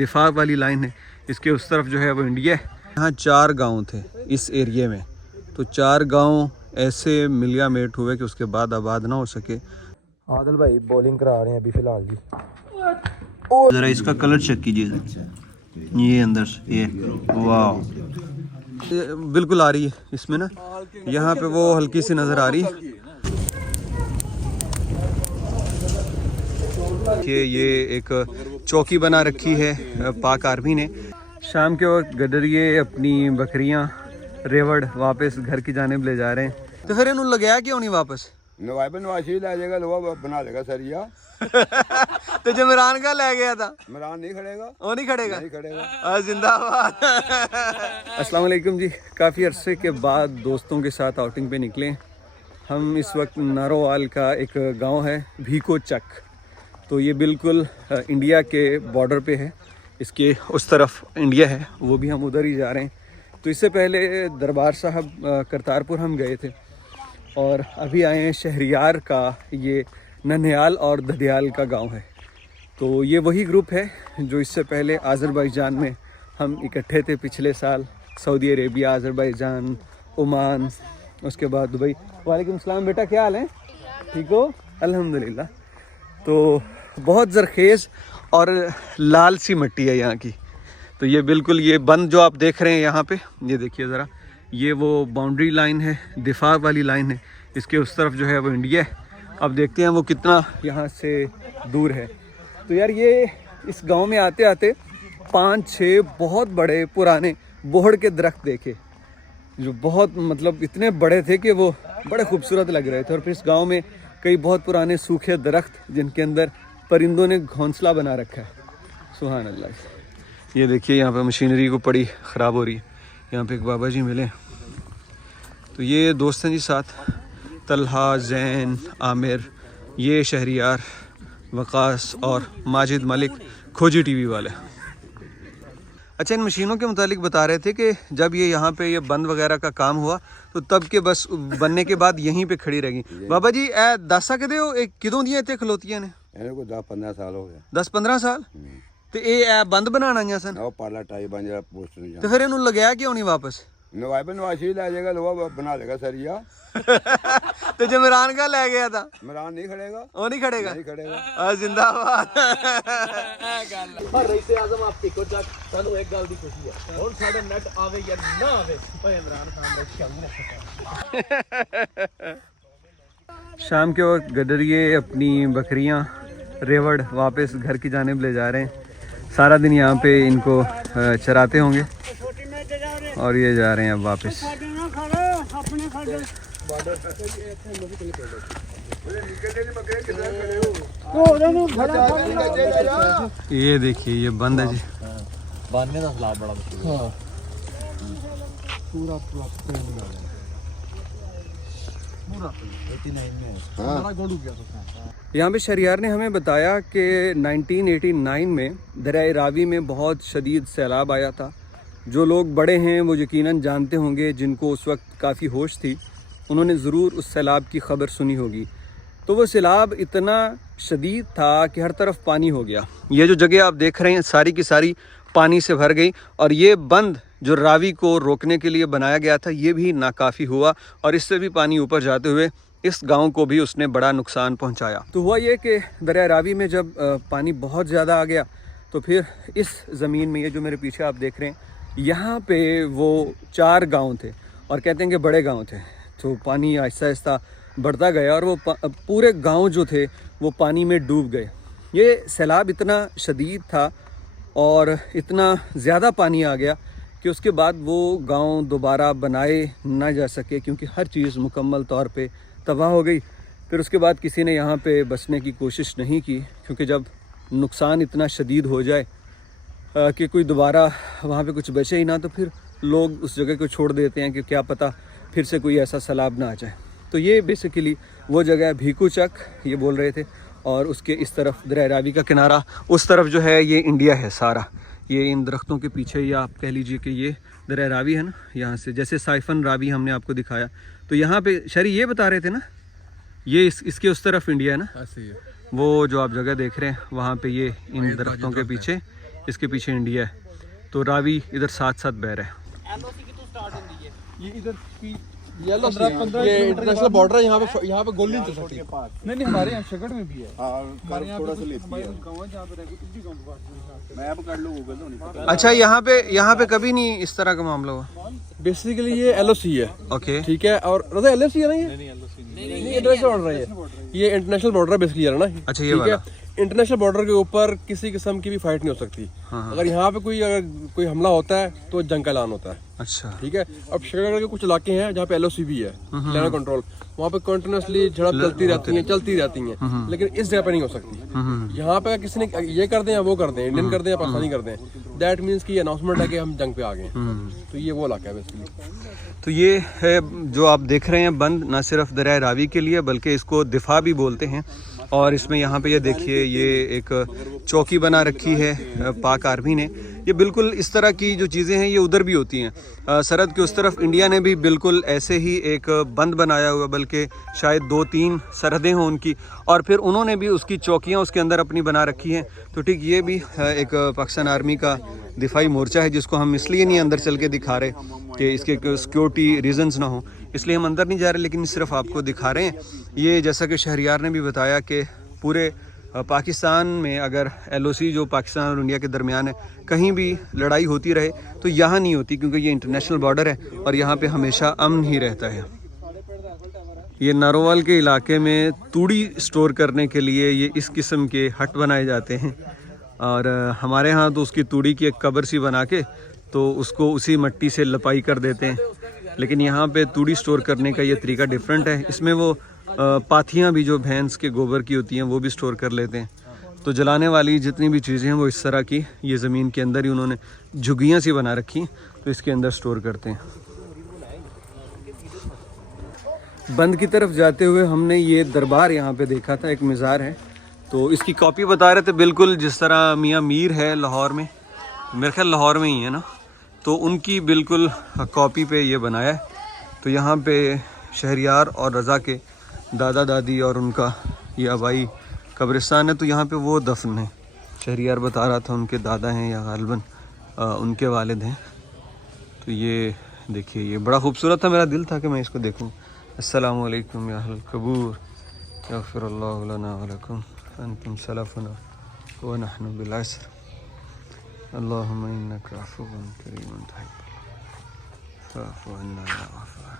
दिफा वाली लाइन है, इसके उस तरफ जो है वो इंडिया है। यहाँ 4 गांव थे इस एरिया में, तो 4 गांव ऐसे मिलिया मेट हुए कि उसके बाद आबाद ना हो सके। आदिल भाई बॉलिंग करा रहे हैं अभी फिलहाल जी। जरा इसका कलर चेक कीजिए, ये अंदर से ये वाह बिल्कुल आ रही है इसमें ना, यहाँ पे वो हल्की सी नज़र आ रही है कि ये एक चौकी बना रखी है पाक आर्मी ने। शाम के वक्त गडरिए अपनी बकरियां रेवड़ वापस घर की जानिब ले जा रहे हैं। तो फिर इन्होंने लगाया क्यों नहीं वापस? नवाशी ले जाएगा, लोहा बना देगा सरिया। तो जो इमरान का ले गया था, इमरान नहीं खड़ेगा, वो नहीं खड़ेगा, नहीं खड़ेगा। जिंदाबाद। अस्सलाम वालेकुम जी, काफ़ी अरसे के बाद दोस्तों के साथ आउटिंग पे निकले। हम इस वक्त नारोवाल का एक गांव है भीको चक, तो ये बिल्कुल इंडिया के बॉर्डर पे है, इसके उस तरफ इंडिया है, वो भी हम उधर ही जा रहे हैं। तो इससे पहले दरबार साहब करतारपुर हम गए थे और अभी आए हैं शहरियार का, ये ननिहाल और ददियाल का गांव है। तो ये वही ग्रुप है जो इससे पहले आज़रबाईजान में हम इकट्ठे थे पिछले साल, सऊदी अरेबिया, आज़रबाईजान, ओमान, उसके बाद दुबई। वालेकुम सलाम बेटा, क्या हाल है? ठीक हो? अल्हम्दुलिल्लाह। तो बहुत ज़रखेज़ और लाल सी मिट्टी है यहाँ की। तो ये बिल्कुल ये बंद जो आप देख रहे हैं यहाँ पे, ये देखिए ज़रा, ये वो बाउंड्री लाइन है, दिफा वाली लाइन है, इसके उस तरफ जो है वो इंडिया है। अब देखते हैं वो कितना यहाँ से दूर है। तो यार ये इस गांव में आते आते 5-6 बहुत बड़े पुराने बोहड़ के दरख्त देखे, जो बहुत मतलब इतने बड़े थे कि वो बड़े खूबसूरत लग रहे थे। और फिर इस गांव में कई बहुत पुराने सूखे दरख्त जिनके अंदर परिंदों ने घोंसला बना रखा है। सुभान अल्लाह। ये देखिए यहाँ पे मशीनरी को पड़ी ख़राब हो रही है। यहाँ पे एक बाबा जी मिले, तो ये दोस्त हैं जी साथ, तलहा, जैन, आमिर, ये शहरियार, वकास और माजिद मलिक, खोजी टीवी वाले। अच्छा, इन मशीनों के मुतालिक बता रहे थे कि जब ये यहाँ पे ये बंद वगैरह का काम हुआ तो तब के बस बनने के बाद यहीं पे खड़ी रहेगी। बाबा जी दस सकते हो किदों दियां इतने खलोतियां ने? 10-15 साल हो गए। 10-15 साल? तो ये बंद बनाना आइया सन? पाला टाई बन जाए पोस्ट नहीं। तो फिर इन्होंने लगाया क्यों नहीं वापस? नवाशी ले जाएगा, लोहा बना देगा सरिया। तो जो इमरान का ले गया था, इमरान नहीं खड़ेगा, वो नहीं खड़ेगा, नहीं खड़ेगा। जिंदाबाद। रईसे आज़म आप टिको चक सानू एक गल दी खुशी है, हुण साडे नेट आवे या ना आवे, ओए इमरान खान दा शान। शाम के वक्त गडरिए अपनी बकरियां रेवड़ वापस घर की जानिब ले जा रहे हैं। सारा दिन यहाँ पे इनको चराते होंगे और ये जा रहे हैं अब वापस। ये देखिए ये बंद है जी, बांधने का सलाब बड़ा मुश्किल। यहाँ पे शहरियार ने हमें बताया कि 1989 में दरिया रावी में बहुत शदीद सैलाब आया था। जो लोग बड़े हैं वो यकीनन जानते होंगे, जिनको उस वक्त काफ़ी होश थी, उन्होंने ज़रूर उस सैलाब की ख़बर सुनी होगी। तो वो सैलाब इतना शदीद था कि हर तरफ पानी हो गया। ये जो जगह आप देख रहे हैं सारी की सारी पानी से भर गई, और ये बंद जो रावी को रोकने के लिए बनाया गया था ये भी नाकाफ़ी हुआ, और इससे भी पानी ऊपर जाते हुए इस गांव को भी उसने बड़ा नुकसान पहुंचाया। तो हुआ ये कि दरिया रावी में जब पानी बहुत ज़्यादा आ गया तो फिर इस ज़मीन में, ये जो मेरे पीछे आप देख रहे हैं, यहाँ पे वो 4 गांव थे और कहते हैं कि बड़े गांव थे। तो पानी आहिस्ता आहिस्ता बढ़ता गया और वो पूरे गांव जो थे वो पानी में डूब गए। ये सैलाब इतना शदीद था और इतना ज़्यादा पानी आ गया कि उसके बाद वो गांव दोबारा बनाए ना जा सके, क्योंकि हर चीज़ मुकम्मल तौर पे तबाह हो गई। फिर उसके बाद किसी ने यहाँ पे बसने की कोशिश नहीं की, क्योंकि जब नुकसान इतना शदीद हो जाए कि कोई दोबारा वहाँ पे कुछ बचे ही ना, तो फिर लोग उस जगह को छोड़ देते हैं कि क्या पता फिर से कोई ऐसा सैलाब ना आ जाए। तो ये बेसिकली वो जगह है भीकू चक, ये बोल रहे थे। और उसके इस तरफ दरिया रावी का किनारा, उस तरफ जो है ये इंडिया है सारा। ये इन दरख्तों के पीछे ही आप कह लीजिए कि ये दरिया रावी है ना, यहाँ से जैसे साइफन रावी हमने आपको दिखाया, तो यहाँ पे शरी ये बता रहे थे ना, ये इसके उस तरफ इंडिया है ना। वो जो आप जगह देख रहे हैं वहाँ पे ये इन दरख्तों के पीछे इसके पीछे इंडिया है, तो रावी इधर साथ साथ बह रहा है। ये इधर की येलो ये इंटरनेशनल बॉर्डर है, यहाँ पे गोली नहीं चल सकती। नहीं हमारे यहाँ शकड़ में भी है। हमारे यहाँ थोड़ा सा लेती है। मैप कर लो गूगल तो नहीं पता। अच्छा, यहाँ पे कभी नहीं इस तरह का मामला हुआ? बेसिकली ये एलओसी है। ओके, ठीक है, और रजा एलओसी है ना, ये नहीं इंटरनेशनल बॉर्डर है, ये इंटरनेशनल बॉर्डर है बेसिकली है ना। अच्छा, ये ठीक वाला। है, इंटरनेशनल बॉर्डर के ऊपर किसी किस्म की भी फाइट नहीं हो सकती। अगर यहाँ पे कोई हमला होता है तो जंग का ऐलान होता है। अच्छा, ठीक है, अब श्रीनगर के कुछ इलाके हैं जहाँ पे एलओसी भी है, लैंड कंट्रोल, वहाँ पे कंटिन्यूसली झड़प चलती रहती हैं, लेकिन इस जगह पे नहीं हो सकती। यहाँ पे किसी ने ये कर दें या वो कर दें, इंडियन कर दें या पाकिस्तानी कर दें, दैट मीन्स की अनाउंसमेंट है कि हम जंग पे आ गए हैं। तो ये वो इलाका है बेसिकली। तो ये है जो आप देख रहे हैं बंद, ना सिर्फ दरिया रावी के लिए बल्कि इसको दिफा भी बोलते हैं। और इसमें यहाँ पे ये देखिए, ये एक चौकी बना रखी है पाक आर्मी ने। ये बिल्कुल इस तरह की जो चीज़ें हैं ये उधर भी होती हैं। सरहद के उस तरफ इंडिया ने भी बिल्कुल ऐसे ही एक बंद बनाया हुआ, बल्कि शायद 2-3 सरहदें हों उनकी, और फिर उन्होंने भी उसकी चौकियाँ उसके अंदर अपनी बना रखी हैं। तो ठीक ये भी एक पाकिस्तान आर्मी का दिफाई मोर्चा है, जिसको हम इसलिए नहीं अंदर चल के दिखा रहे कि इसके सिक्योरिटी रीजंस ना हो, इसलिए हम अंदर नहीं जा रहे, लेकिन सिर्फ आपको दिखा रहे हैं। ये जैसा कि शहरियार ने भी बताया कि पूरे पाकिस्तान में अगर एलओसी जो पाकिस्तान और इंडिया के दरमियान है, कहीं भी लड़ाई होती रहे तो यहाँ नहीं होती, क्योंकि ये इंटरनेशनल बॉर्डर है और यहाँ पे हमेशा अमन ही रहता है। ये नारोवाल के इलाके में तूड़ी स्टोर करने के लिए ये इस किस्म के हट बनाए जाते हैं, और हमारे यहाँ तो उसकी तूड़ी की एक कब्र सी बना के तो उसको उसी मिट्टी से लपाई कर देते हैं, लेकिन यहाँ पे तूड़ी स्टोर करने का ये तरीका डिफरेंट है। इसमें वो पाथियाँ भी जो भैंस के गोबर की होती हैं वो भी स्टोर कर लेते हैं। तो जलाने वाली जितनी भी चीज़ें हैं वो इस तरह की ये ज़मीन के अंदर ही उन्होंने झुग्गियाँ सी बना रखी, तो इसके अंदर स्टोर करते हैं। बंद की तरफ जाते हुए हमने ये दरबार यहाँ पे देखा था, एक मज़ार है, तो इसकी कॉपी बता रहे थे, बिल्कुल जिस तरह मियाँ मीर है लाहौर में, मेरे ख्याल लाहौर में ही है ना, तो उनकी बिल्कुल कॉपी पे ये बनाया है। तो यहाँ पे शहरियार और रज़ा के दादा दादी और उनका ये आबाई कब्रिस्तान है, तो यहाँ पे वो दफन है। शहरियार बता रहा था उनके दादा हैं या गालिबन उनके वालिद हैं। तो ये देखिए, ये बड़ा खूबसूरत था, मेरा दिल था कि मैं इसको देखूँ। अस्सलामु अलैकुम या अहल कबूर यग़फ़िरुल्लाहु लना व लकुम अंतुम सलफ़ुना व नहनु बिल अस्र अल्लाहुम्मा इन्नका अफ़ुव्वुन करीमुन फ़अफ़ु अन्ना या गफ़्फ़ार।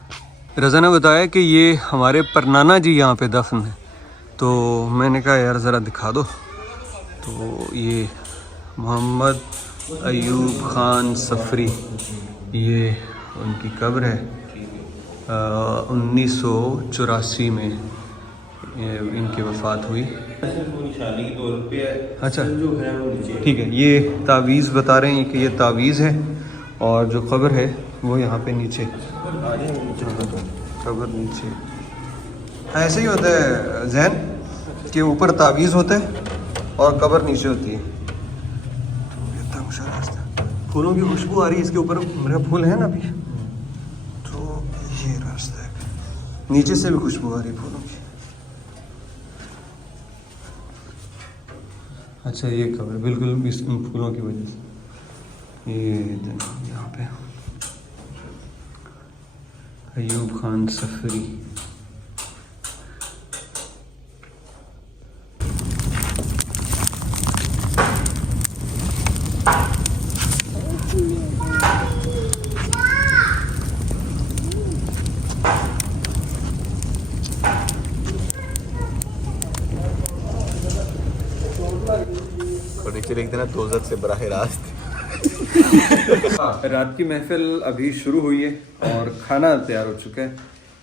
रज़ा ने बताया कि ये हमारे परनाना जी यहाँ पे दफन है, तो मैंने कहा यार ज़रा दिखा दो। तो ये मोहम्मद अयूब ख़ान सफ़री, ये उनकी कब्र है। 1984 में इनकी वफ़ात हुई। अच्छा, ठीक है, ये तावीज़ बता रहे हैं कि ये तावीज़ है, और जो क़ब्र है वो यहाँ पे नीचे, क़ब्र नीचे। ऐसे ही होता है जहन कि ऊपर तावीज़ होता है और क़ब्र नीचे होती है। तो ये तमशा रास्ता, फूलों की खुशबू आ रही है इसके ऊपर, मेरा फूल है ना अभी, तो ये रास्ता है, नीचे से भी खुशबू आ रही है फूलों की। अच्छा, ये कब्र बिल्कुल इस फूलों की वजह से। ये यहाँ पे अयूब ख़ान सफ़री। लिख देना दोज़ख से बराह रास्त। रात की महफिल अभी शुरू हुई है और खाना तैयार हो चुका है।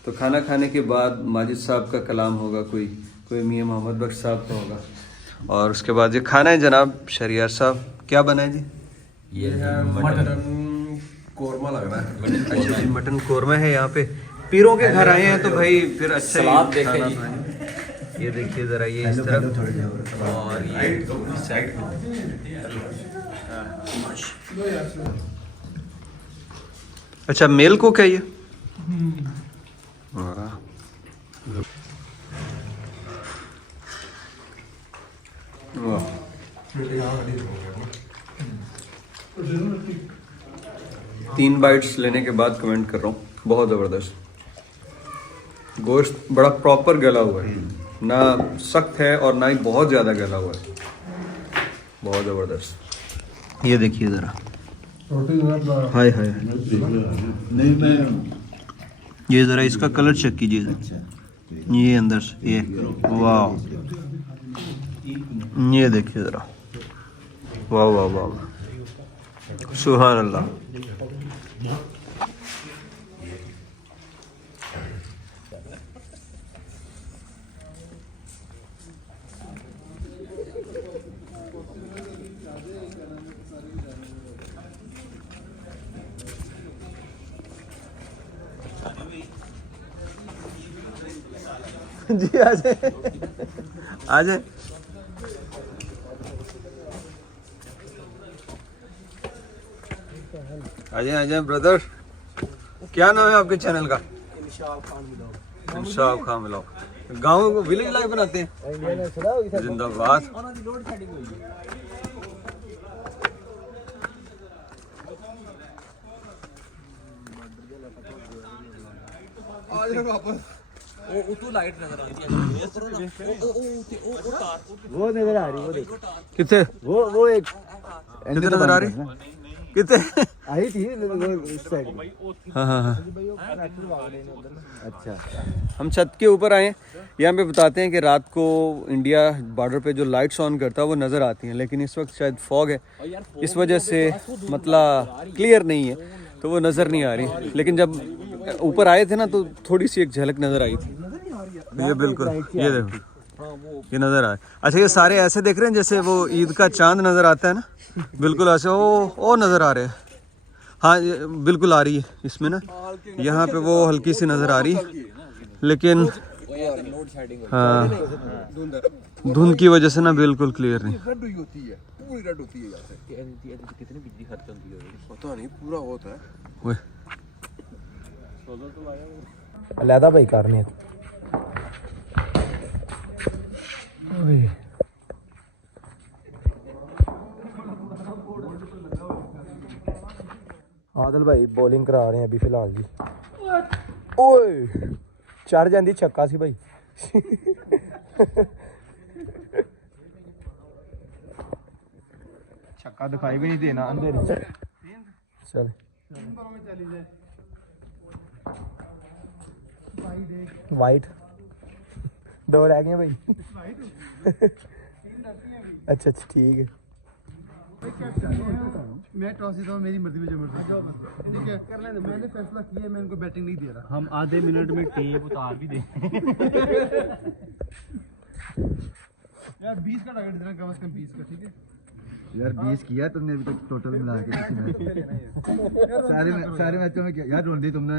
तो खाना खाने के बाद माजिद साहब का कलाम होगा, कोई मियाँ मोहम्मद बख्श साहब का होगा, और उसके बाद ये खाना है। जनाब शहरियार साहब, क्या बना है जी? ये है मटन कोरमा लग रहा है। अच्छा जी, मटन कोरमा है। यहाँ पे पीरों के घर आए हैं तो भाई फिर अच्छा ही खाना खाएं। ये देखिए ज़रा, ये इस तरफ और ये साइड। अच्छा, मेल को क्या ये? वाह, 3 बाइट्स लेने के बाद कमेंट कर रहा हूँ, बहुत ज़बरदस्त गोश्त, बड़ा प्रॉपर गला हुआ है, ना सख्त है और ना ही बहुत ज़्यादा गला हुआ है, बहुत ज़बरदस्त। ये देखिए ज़रा, हाय हाय, ये ज़रा इसका कलर चेक कीजिए, ये अंदर से, ये वाह, ये देखिए ज़रा, वाह वाह वाह, सुभान अल्लाह। जी आ जाए, आ जाए। आ जाए ब्रदर, क्या नाम है आपके चैनल का? इंशाअल्लाह खान मिलाओ। गाँव को विलेज लाइफ बनाते हैं, जिंदाबाद। वो नजर आ रही, वो देखो, कितने वो एक कितने नजर आ रही, कितने? आई थी इस साइड में। हाँ हाँ हाँ। अच्छा, हम छत के ऊपर आए, यहाँ पे बताते हैं कि रात को इंडिया बॉर्डर पे जो लाइट्स ऑन करता है वो नज़र आती हैं, लेकिन इस वक्त शायद फॉग है, इस वजह से मतलब क्लियर नहीं है तो वो नज़र नहीं आ रही। लेकिन जब ऊपर आए थे ना तो थोड़ी सी एक झलक नज़र आई थी। ये बिल्कुल, ये देखो, ये नज़र आए। अच्छा, ये सारे ऐसे देख रहे हैं जैसे वो ईद का चांद नज़र आता है ना, बिल्कुल ऐसे ओ नज़र आ रहे हैं। हाँ, ये बिल्कुल आ रही है इसमें ना, यहाँ पे वो हल्की सी नज़र आ रही है, लेकिन हाँ धुंध की वजह से ना बिल्कुल क्लियर नहीं। पूरी रेड होती है यहाँ से। कितनी बिजली खर्च होती है पता नहीं, पूरा होता है। अलहदा भाई करने आदिल भाई बॉलिंग करा रहे हैं अभी फिलहाल जी। ओए चढ़ जाती छक्का सी भाई। छक्का दिखाई भी नहीं देना अंधेरे चल। वाइट दो रह गए भाई। अच्छा अच्छा ठीक है। मैं टॉस जीता हूं, मेरी मर्जी में जो मर्जी ठीक है कर लेंगे। मैंने फैसला किया, मैं इनको बैटिंग नहीं दे रहा। हम आधे मिनट में टेप उतार भी दें। यार 20 का टारगेट देना, कम से कम 20 का, ठीक है यार 20 किया तुमने अभी तक टोटल मिला के सारे मैचों में किया यार। रोंडी तुमने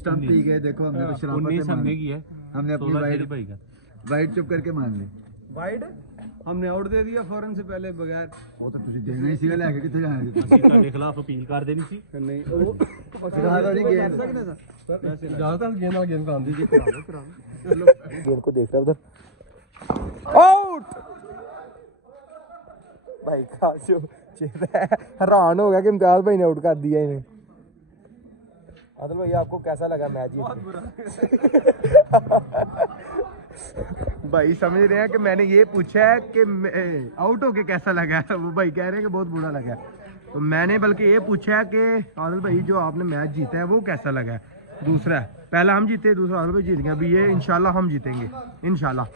स्टंप पी गए, देखो हमने तो शराफत हमने किया, हमने अपनी वाइड चुप करके मान ली। वाइड हमने आउट दे दिया फौरन से पहले बगैर। वो तो तुझे देना ही सीगा, लेके किथे जाना जी? ਤੁਹਾਡੇ ਖਿਲਾਫ ਅਪੀਲ ਕਰ ਦੇਣੀ ਸੀ। ਨਹੀਂ ਉਹ ज्यादा नहीं गेंद ਜ਼ਿਆਦਾਤਰ गेंद ਨਾਲ गेंद ਕਰਾਉਂਦੀ ਜੀ। गेंद को देख रहा उधर। आउट भाई खासो हैरान हो गया कि इम्तियाज भाई ने आउट कर दिया इन्हें। आदिल भाई आपको कैसा लगा मैच जीत के? भाई समझ रहे हैं कि मैंने ये पूछा है कि आउट होके कैसा लगा है, वो भाई कह रहे हैं कि बहुत बुरा लगा है। तो मैंने बल्कि ये पूछा है कि आदिल भाई जो आपने मैच जीता है वो कैसा लगा है। दूसरा पहला हम जीते, दूसरा आदिल भाई जीत गया, अभी ये इंशाल्लाह हम जीतेंगे इंशाल्लाह।